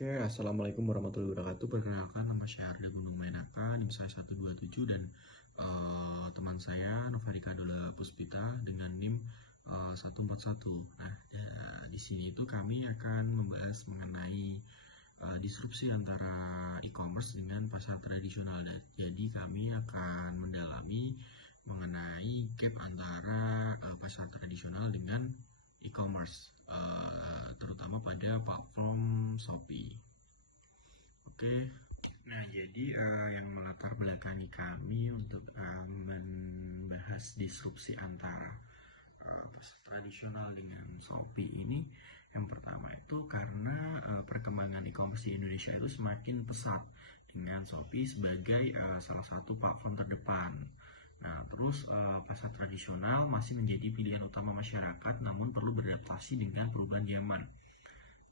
Oke, Assalamualaikum warahmatullahi wabarakatuh. Perkenalkan, nama saya Arda Gunung Menaka, NIM saya 127, dan teman saya Novarika Dola Puspita dengan NIM 141. Nah, di sini itu kami akan membahas mengenai disrupsi antara e-commerce dengan pasar tradisional. Jadi kami akan mendalami mengenai gap antara pasar tradisional dengan e-commerce, terutama pada platform Shopee. Oke, nah jadi yang melatar belakangi kami untuk membahas disrupsi antara pasar tradisional dengan Shopee ini, yang pertama itu karena perkembangan e-commerce di Indonesia itu semakin pesat dengan Shopee sebagai salah satu platform terdepan. Nah, terus pasar tradisional masih menjadi pilihan utama masyarakat, namun perlu beradaptasi dengan perubahan zaman.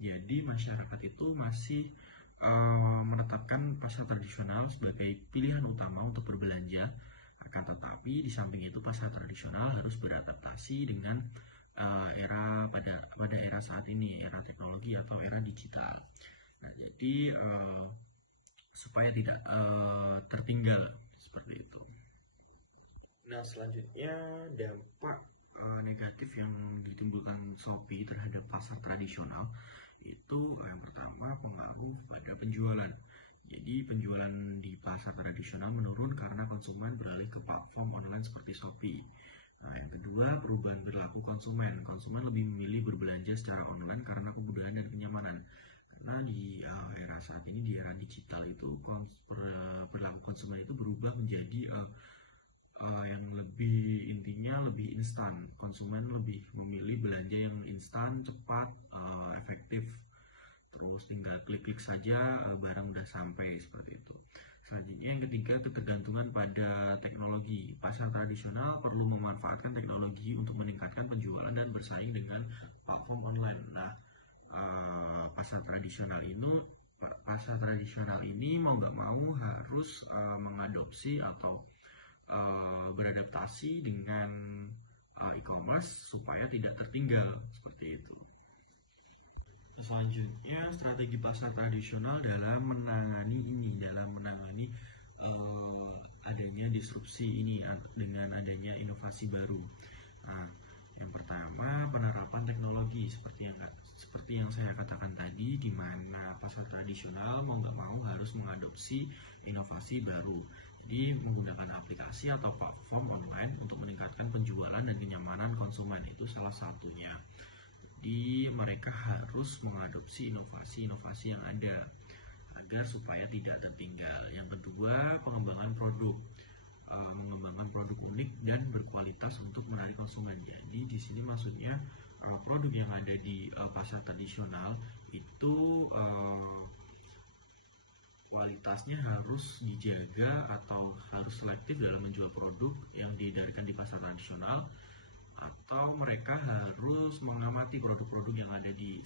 Jadi masyarakat itu masih menetapkan pasar tradisional sebagai pilihan utama untuk berbelanja. Akan tetapi di samping itu pasar tradisional harus beradaptasi dengan pada era saat ini, era teknologi atau era digital. Nah, jadi supaya tidak tertinggal seperti itu. Nah, selanjutnya dampak negatif yang ditimbulkan Shopee terhadap pasar tradisional itu yang pertama pengaruh pada penjualan. Jadi penjualan di pasar tradisional menurun karena konsumen beralih ke platform online seperti Shopee. Nah, yang kedua, perubahan perilaku konsumen. Konsumen lebih memilih berbelanja secara online karena kemudahan dan kenyamanan. Karena di era saat ini, di era digital itu, perilaku konsumen itu berubah menjadi yang lebih intinya lebih instan. Konsumen lebih memilih belanja yang instan, cepat, efektif. Terus tinggal klik-klik saja, barang udah sampai seperti itu. Selanjutnya yang ketiga, ketergantungan pada teknologi. Pasar tradisional perlu memanfaatkan teknologi untuk meningkatkan penjualan dan bersaing dengan platform online. Nah, pasar tradisional ini mau nggak mau harus mengadopsi atau beradaptasi dengan e-commerce supaya tidak tertinggal seperti itu. Selanjutnya, strategi pasar tradisional dalam menangani adanya disrupsi ini dengan adanya inovasi baru. Nah, yang pertama, penerapan teknologi seperti yang saya katakan tadi, di mana pasar tradisional mau nggak mau harus mengadopsi inovasi baru. Jadi menggunakan aplikasi atau platform online untuk meningkatkan penjualan dan kenyamanan konsumen itu salah satunya. Jadi mereka harus mengadopsi inovasi-inovasi yang ada agar supaya tidak tertinggal. Yang kedua, pengembangan produk. Mengembangkan produk unik dan berkualitas untuk menarik konsumen. Jadi di sini maksudnya produk yang ada di pasar tradisional itu kualitasnya harus dijaga atau harus selektif dalam menjual produk yang diedarkan di pasar tradisional, atau mereka harus mengamati produk-produk yang ada di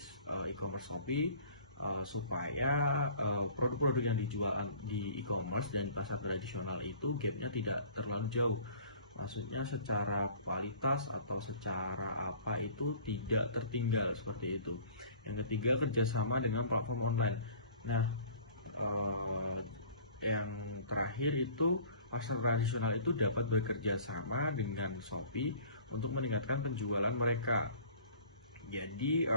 e-commerce Shopee supaya produk-produk yang dijual di e-commerce dan di pasar tradisional itu gapnya tidak terlalu jauh. Maksudnya secara kualitas atau secara apa itu tidak tertinggal seperti itu. Yang ketiga, kerjasama dengan platform online. Nah, yang terakhir itu pasar tradisional itu dapat bekerja sama dengan Shopee untuk meningkatkan penjualan mereka. Jadi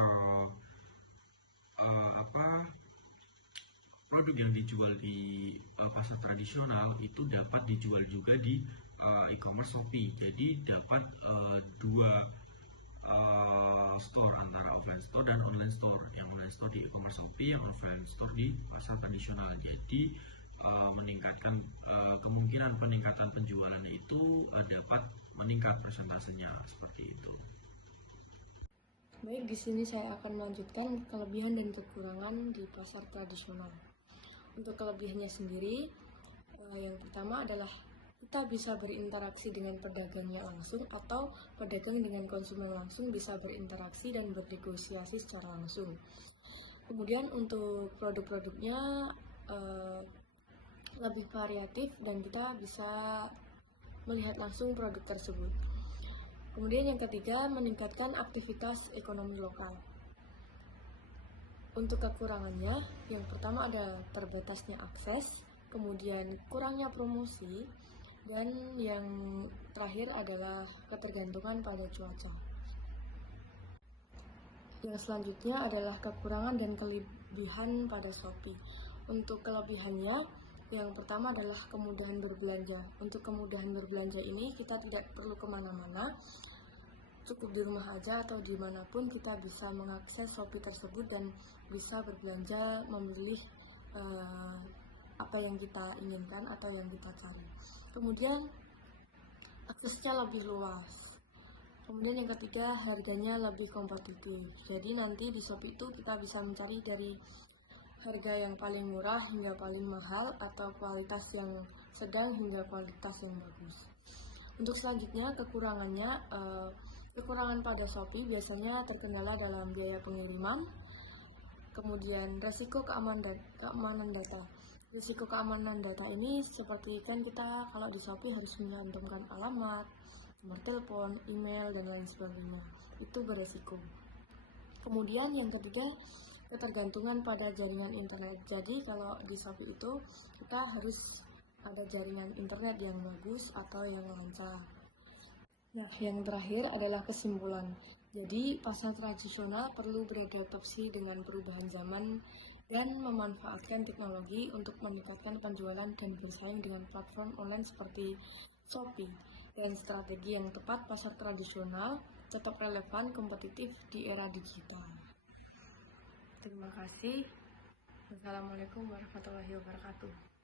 produk yang dijual di pasar tradisional itu dapat dijual juga di e-commerce Shopee. Jadi dapat dua store antara offline store dan online store. Yang online store di e-commerce Shopee, yang offline store di pasar tradisional. Jadi meningkatkan kemungkinan peningkatan penjualan itu dapat meningkat persentasenya seperti itu. Baik, di sini saya akan melanjutkan kelebihan dan kekurangan di pasar tradisional. Untuk kelebihannya sendiri, yang pertama adalah kita bisa berinteraksi dengan pedagangnya langsung atau pedagang dengan konsumen langsung bisa berinteraksi dan bernegosiasi secara langsung. Kemudian untuk produk-produknya lebih variatif dan kita bisa melihat langsung produk tersebut. Kemudian yang ketiga, meningkatkan aktivitas ekonomi lokal. Untuk kekurangannya, yang pertama ada terbatasnya akses, kemudian kurangnya promosi, dan yang terakhir adalah ketergantungan pada cuaca. Yang selanjutnya adalah kekurangan dan kelebihan pada Shopee. Untuk kelebihannya, yang pertama adalah kemudahan berbelanja. Untuk kemudahan berbelanja ini kita tidak perlu kemana-mana, cukup di rumah aja atau dimanapun kita bisa mengakses Shopee tersebut dan bisa berbelanja, memilih apa yang kita inginkan atau yang kita cari. Kemudian aksesnya lebih luas. Kemudian yang ketiga, harganya lebih kompetitif. Jadi nanti di Shopee itu kita bisa mencari dari harga yang paling murah hingga paling mahal, atau kualitas yang sedang hingga kualitas yang bagus. Untuk selanjutnya, kekurangan pada Shopee biasanya terkendala dalam biaya pengiriman, kemudian resiko keamanan data. Risiko keamanan data ini seperti kan kita kalau di Shopee harus mencantumkan alamat, nomor telepon, email, dan lain sebagainya. Itu beresiko. Kemudian yang ketiga, ketergantungan pada jaringan internet. Jadi kalau di Shopee itu kita harus ada jaringan internet yang bagus atau yang lancar. Nah, yang terakhir adalah kesimpulan. Jadi, pasar tradisional perlu beradaptasi dengan perubahan zaman dan memanfaatkan teknologi untuk meningkatkan penjualan dan bersaing dengan platform online seperti Shopee. Dan strategi yang tepat pasar tradisional tetap relevan kompetitif di era digital. Terima kasih. Wassalamualaikum warahmatullahi wabarakatuh.